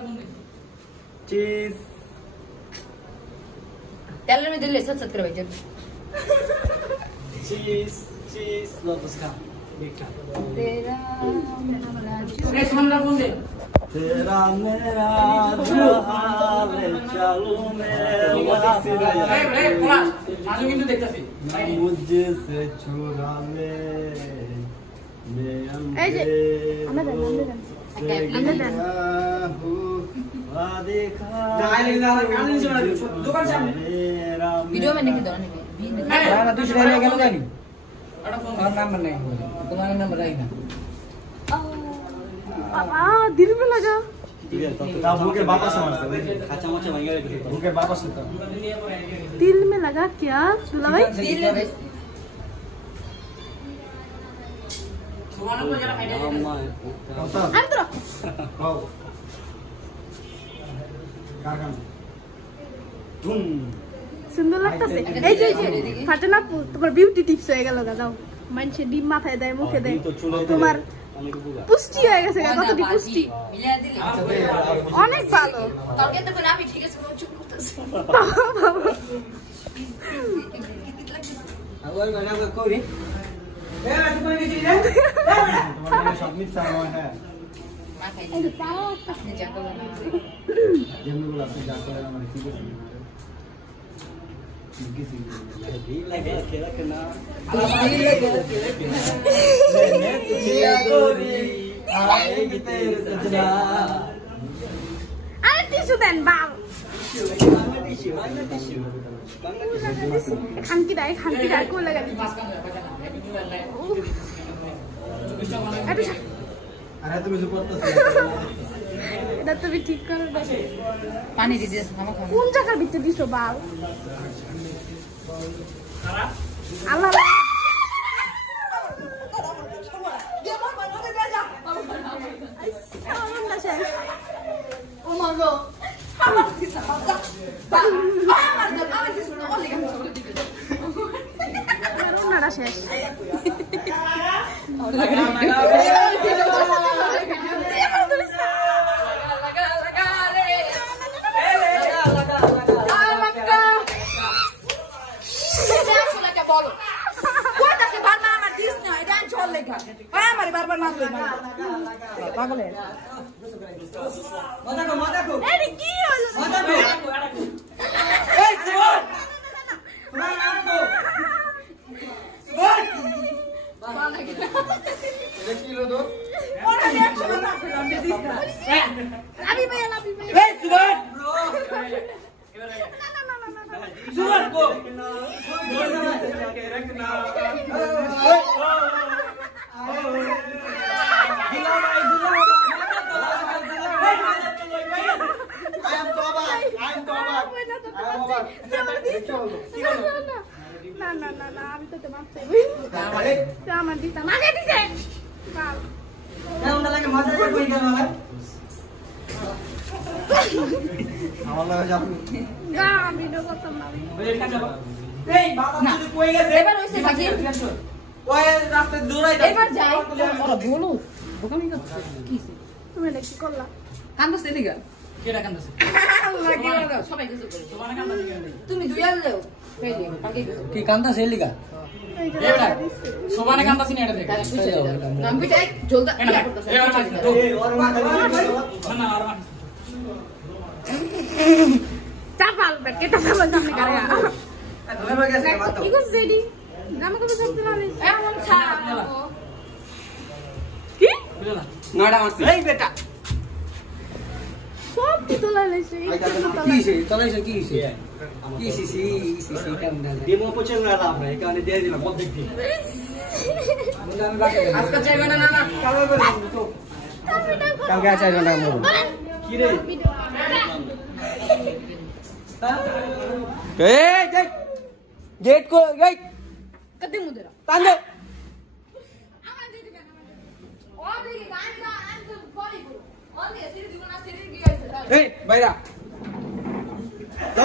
चीज तेल में दिल ऐसा सत्तर भाई चीज चीज लो उसका तेरा तेरा मेरा हाल चालू मेरा मुझसे छुड़ा ले वीडियो में नहीं दौड़ने ना दूसरे ले गया नहीं और नाम नहीं तुम्हारा नंबर रहेगा दिल में लगा भूखे वापस खाचा मचा महंगा भूखे वापस दिल में लगा क्या दुलाई সুন্দর লাগতেছে এই যে ফাটে না তোমার বিউটি টিপস হয়ে গেল যাও মানুষে ডিম মাথায় দেয় মুখে দেয় তোমার পুষ্টি হয়ে গেছে কতটি পুষ্টি অনেক ভালো তরকারি তো করে আমি ঠিক আছে চুপ করতেছি और बना को कोरी ए आज कोई नहीं रे तुम्हारे सब मिक्स हुआ है मां खाई दे पाओ अपने जाकर बना जम्मू को आपसे जाकर हमारे सीधे किसी दिल लगा खेला करना दिल लगा मैंने तुझे गोरी आएगी तेरे सजना আরে টিস্যু দেন বাল খানকি দাই কোন লাগা अरे तुम जो করতেছ এটা তুমি ঠিক করে দাও पानी दे दे मामा खा কোন জায়গার ভিতরে দিছো বাল আল্লাহ শেষ তুমি দুইয়াল দাও কি কান্তা সেলিকা এবড়া সোবানে কান্তাছি না এটা দেখ নাম বিটাই জলদা এ और मार ना और मार চাপাল বেটকে চাপাল সামনে করেগা ধরে ভাগে গেছে মার দাও কি করছিস এডি নাম কত সত্যি না এ আম ছা কি বুঝলা নাড়া মারছি এই বেটা সব কি তোলা লাইছে কি সে তোলাইছে কি সে কি সি কেমন দাদা ডিমো পচে না আমরা এই কারণে দিয়ে দিলাম মত দেখি মুন্ডান রাখে আজকে চাইবে না না কালো করে তো কালকে চাইবে না মোর কি রে এই गेट को गई कदे मुदेरा तान दे আমার দিদি কেন ও দিদি গান গা আন তো করি অন দিয়ে সিরি দিব না সিরি গিয়েছে এই বাইরা তো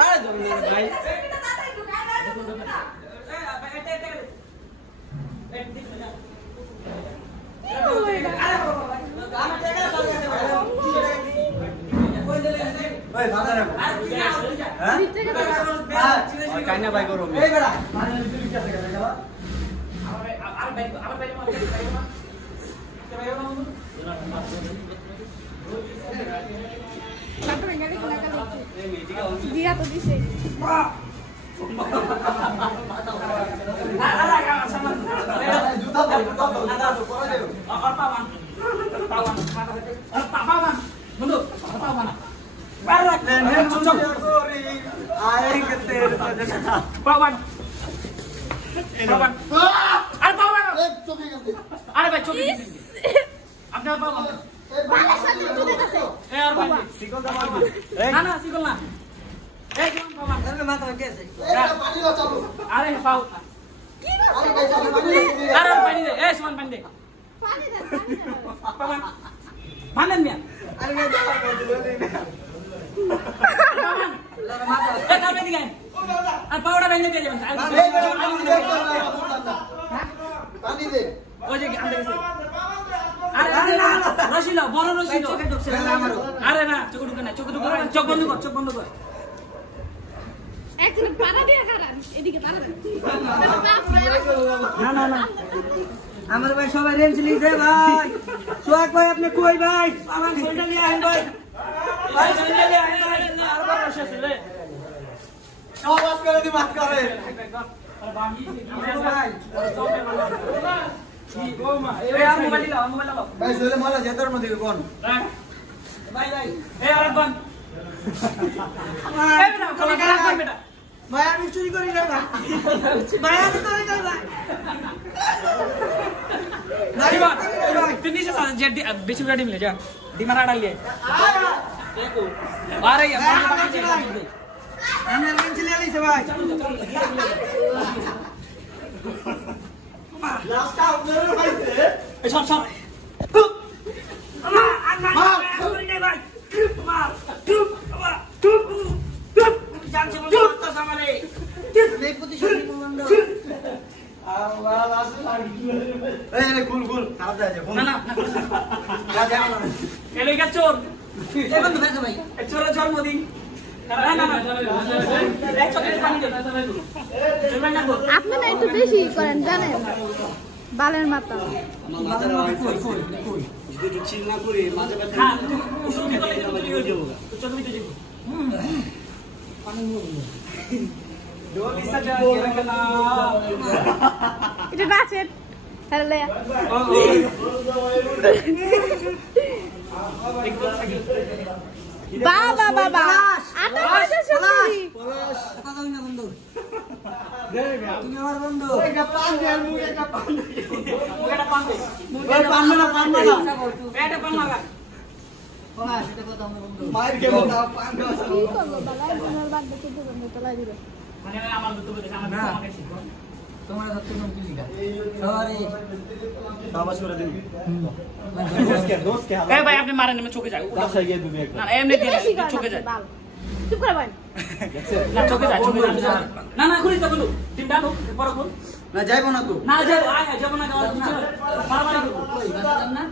আরে জমি ভাই কাইনা ভাই করো এই বেড়া দিয়া তো দিছে আমার ভাই সবাই রেঞ্জ লিখে ভাই সোহাগ ভাই আপনি কই ভাই আমার শরীরটা নিয়ে আইন ভাই ভাই শরীরটা নিয়ে আইন ভাই আর বড় শেষ রে আওয়াজ করে দি মাত করে ভাই শরীরে মালা যেতার মধ্যে কোন ভাই ভাই এই আর কোন এই বেটা কলা কলা বেটা ভাই আমি চুরি করি না ভাই ভাই আমি চুরি করি ভাই भाई तुम नीचे जेड बेची गाड़ी में ले जा डिमारा डाल लिए आ रही है हमने रेंज ले ली से भाई लास्ट का उधर भाई से छोड़ छोड़ मार छोड़ नहीं भाई मार जान से मुझे मारता सामने नहीं पोजीशन में मंडो খুল খুল খারাপ যায় না না যা যা এলো কি চোর এই বন্ধু ফেলছে ভাই চোর জন্মদিন না না এই চোখে পানি দে চলবেন না আপনি না একটু বেশি করেন জানেন বালের মাথা আমার মাথার কই কই কই যদি চিল না করে মাঝে মাঝে হ্যাঁ শুরু করে দেব চোখ ভিতরে যাবো পানি নিয়ে दो दिशा जाके रखना এটা নাচেন তাহলে বাবা বাবা আটা কত সুন্দরী কথা কই না বন্ধু তুমি আমার বন্ধু একটা পান দে আর মুখে একটা পান দে মুখেটা পান দে ওই পান না পেটে পান লাগা ওনা সেটা কথা আমার বন্ধু মাইর কে বন্ধু পান দাও কি করব বাবা তোমার বাদ দিতে তো তোলা দিবে মানে আমার দুটো বলে আমার আমাকে শিখো তোমার হাত তুমি কি লিখা সরি তামাশ করে দিন दोस्त के ए भाई আপনি মারেন আমি চোখে যাই কাছে গিয়ে দিবি একটা না এমনি দিয়ে চোখে যায় চুপ করে ভাই না চোখে যায় না না খুলিস তো বলু টিম ডানো পরে খুল না যাইবো না তো না যাই আয় যাব না বারবার না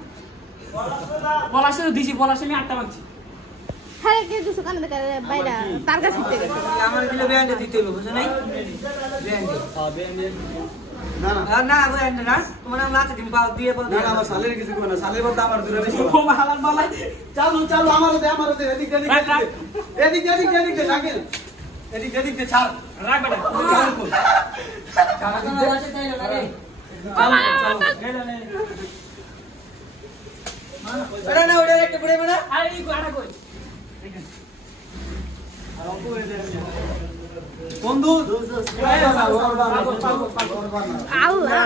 পলাশে দিছি পলাশে আমি আটটা মারছি হ্যাঁ কে কিছু কানে দেখে বাইরা তার কাছে থেকে গেছে আমার দিলে ব্যান্ডে দিতে হলো বুঝছো নাই ব্যান্ডে হ্যাঁ বেনে না না আর না ব্যান্ডে না তোমার নাম নাচে দিন পাও দিয়ে বল না আমার সালের কিছু কোনা সালের বলতে আমার দূরে বেশি ও মালান বালাই চালু চালু আমারও দে এদিক এদিক রাখেন এদিক ছাড় রাখ বেটা চালু কর চালা তো আছে তাই না রে ওটা না ওটা একটা পড়ে বেটা আরে এই গাড়া কই বন্ধু আল্লাহ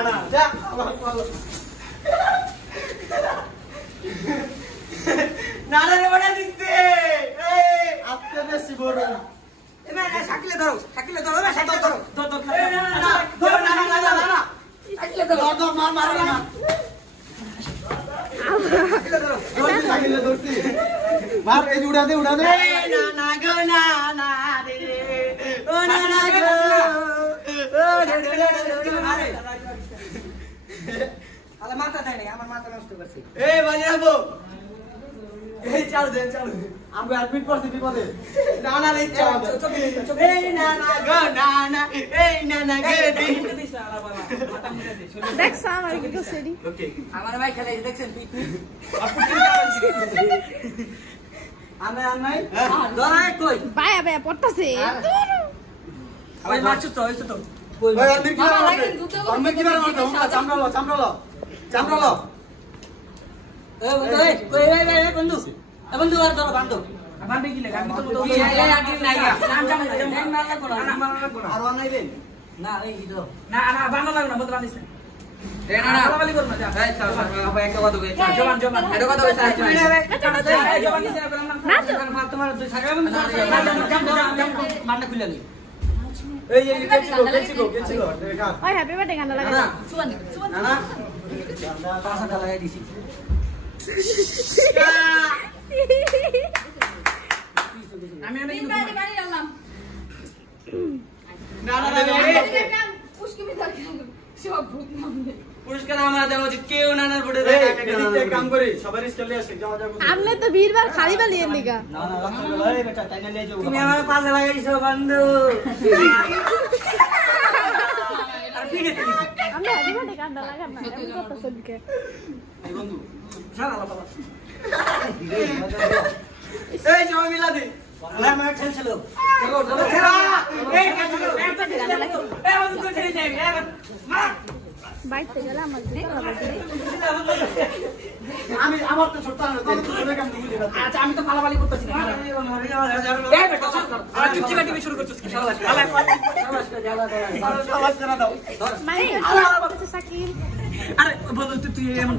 না রে বড় দিতে এই আজকে বেশি বড় এমে শাকিলে ধরো না শাকিলে ধরো তো ধরো না শাকিলে ধরো মার না শাকিলে ধরছি মার এই উড়া দে না গো না রে ও না গো ও রে আরে মাথা দেয় না আমার মাথা নষ্ট করছে এই বাজে যাবো এই চালু দেন আমরা অ্যাডমিট করতে বিপদে না না এই এই না না গো না না এই না না গে দিস আলা বাবা মাথা মুড়ে দিস দেখছ আমার কি করছে রে ওকে আমার ভাই খেলাই দেখছেন পিকনিক আপু চিন্তা করছি আনাই ধরাই কই ভাই আবে পড়তাছে ওই মারছ তো হইছে তো ওই আমির কি মারছে আমির কি মারছে চামড়ালো এ বন্ধু এই বন্ধু বন্ধু আর ধরো বান্ধব বান্ধব কি লাগে আমি তো তো এই আটি নাই নাম জানা নাই মারলা কোন না মারলা কোন আর আনাইবেন না এই দিও না না বান্ধব লাগবে না বন্ধু বান্ধিস এ না না বালি করব না এই চল আপা একটা কথা কই জবান এটা কথা কই এই জবান দিছে না না তোমার দুই ছাগা বন্ধু মারনা খুলে নি এই গেছিল দেখা ওই হ্যাপি বার্থডে গান লাগা না সুবান না না পাঁচটা লাগাই দিছি আমি আমি তিন বাড়ি বাড়ি আনলাম না পুষ্কি মিটার সব ভূত নাম পুরস্কার আমার দেওয়া উচিত কেউ নানার বড়ে এই কাম করি সবার স্টাইলে আসে যাও যাও আমনে তো বীরবার খালি বালি এর লিগা না না এই বেটা তাই না নিয়ে যাও তুমি আমার পাশে লাগাইছো বন্ধু আর ঠিক আছে আমরা হ্যাপি বার্থডে গান লাগা না এমন কথা সবকে এই বন্ধু সারা বাবা এই জমা মিলা দে না না খেলছিল চলো চলো এই এই বন্ধু ছেড়ে যাই বাইতে গেল আমার দিকে আমি আমার তো ছোট না তুমি তো ছোট কাম দিবি আচ্ছা আমি তো ফালাফালি করতেছি না এই বেটা আর চুপচি কাটি শুরু করছিস কি শালা আওয়াজ করে দাও মানে আল্লাহ সাকিব আরে বন্ধু তুই এমন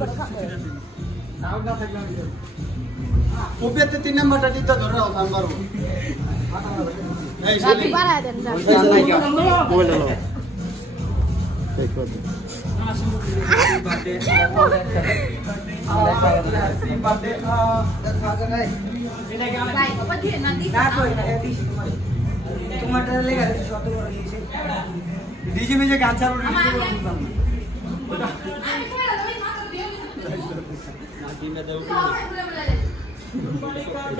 সাউন্ড না থাকলে আমি ওপিয়াতে 3 নাম্বারটা দিতে ধরে রাও আমি পারবো এই রাতি বাড়া দেন যা মোবাইল দাও ভাই বাবা দিয়ে না দিস তোমারটা লেখা আছে শত বড় দিয়েছে ডিজি মেজে গান চালু আমি খেলা ওই মাথা দিও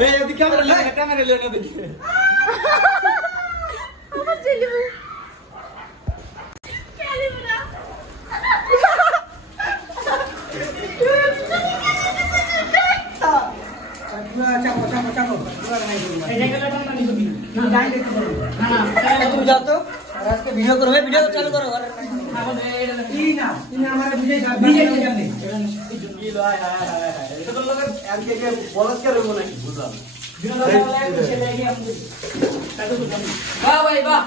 এই এদিকে ক্যামেরা লে না দেখি আমার জেলিবু খেলিব না চাপো এই জায়গাটা না নিবি না যাই দেখো না তুমি যাও তো আজকে ভিডিও করবে ভিডিও চালু করো না আমার ভিডিও জানি এটা তো লোকের এমকে কে বলস কে রইব নাকি বুঝলাম বাহ ভাই বাহ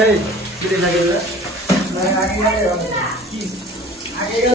এই কিরে লাগে